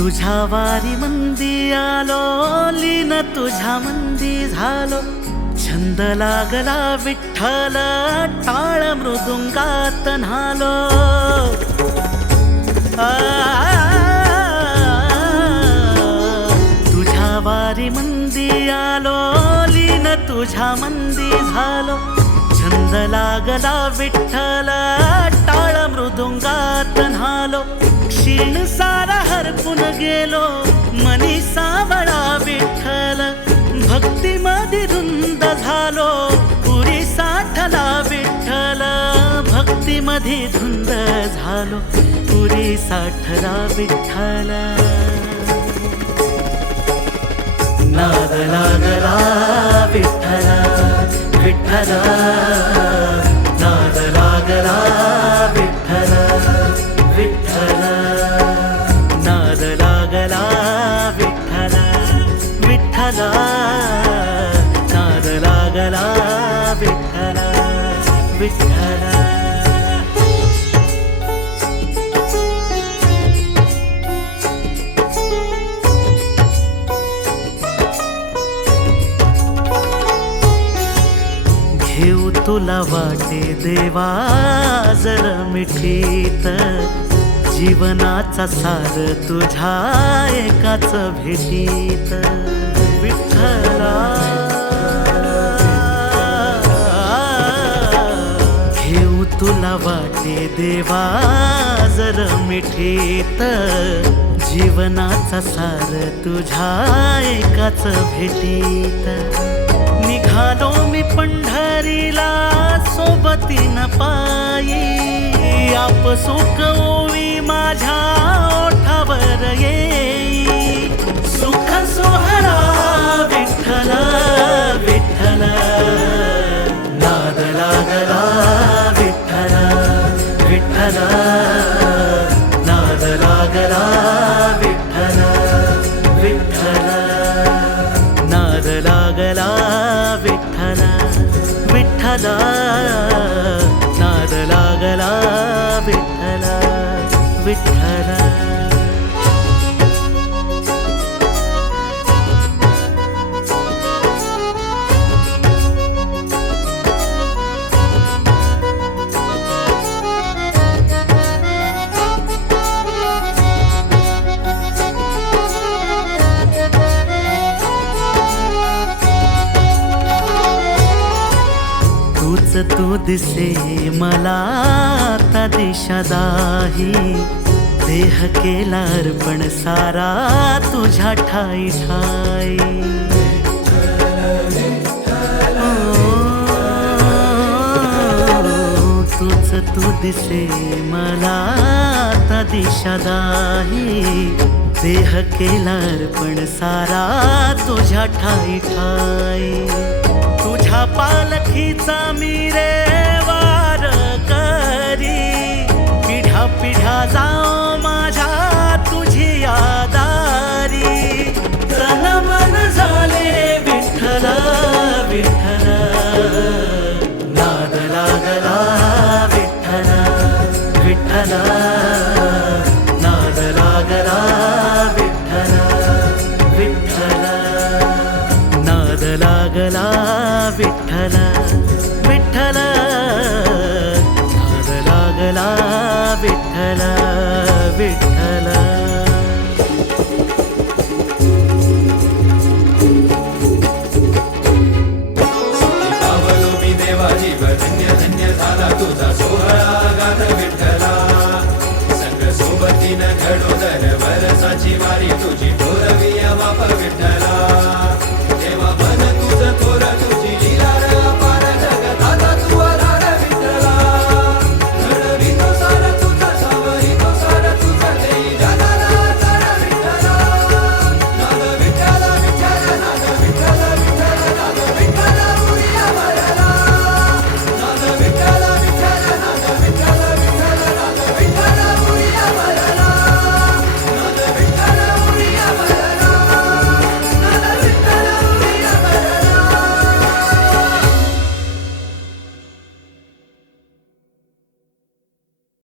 तुझ्या वारी मंदी आलो, लीन तुझ्या मंदी झालो. छंद लागला विठ्ठल, टाळ मृदुंगात न्हालो. तुझ्या वारी मंदी आलो, लीन तुझ्या मंदी झालो. छंद लागला विठ्ठल, टाळ मृदुंगात न्हालो. क्षीण सारा हरपून गेलो, मनी सावळा विठ्ठल. भक्ती मध्ये धुंद झालो, पुरी साठला विठ्ठल. भक्ती मध्ये धुंद झालो, पुरी साठला विठ्ठल. नाद लागला विठ्ठल विठ्ठल, नाद लागला विठ्ठल विठ्ठल, नाद लागला विठ्ठल विठ्ठल, नाद लागला विठ्ठल विठ्ठल. घेऊ तुला वाटे देवा जर मिठीत. जीवनाचा सार तुझ्या एकाच भेटीत. विठ्ठला घेऊ तुला वाटे देवा जर मिठीत. जीवनाचा सार तुझ्या एकाच भेटीत. निघालो मी पंढरीला सोबतीन पायी. आप सुख ओवी माझ्या ओठावर येई. सुख सोहळा विठ्ठल विठ्ठल, नाद लागला विठ्ठल विठ्ठल, नाद लागला विठ्ठल विठ्ठल, नाद लागला विठ्ठल विठ्ठल, नाद लागला विठ्ठल विठ्ठल. तू दिसे मला आता दिशा दाही. देह केला अर्पण सारा तुझ्या ठाई ठाई. तूच तू दिसे मला आता दिशा दाही. देह केला अर्पण सारा तुझ्या ठाई ठाई. तुझ्या पालखीचा मी रे वार करी. पिढ्या पिढ्या जाओ माझ्या तुझी यादारी. तन मन झाले विठ्ठल विठ्ठल, नाद लागला विठ्ठल विठ्ठल, नाद लागला विठ्ठल विठ्ठल, नाद लागला विठ्ठल विठ्ठल, नाद लागला विठ्ठल विठ्ठल. पावलो मी देवा जीव, धन्य धन्य झाला तुझा सोहळा.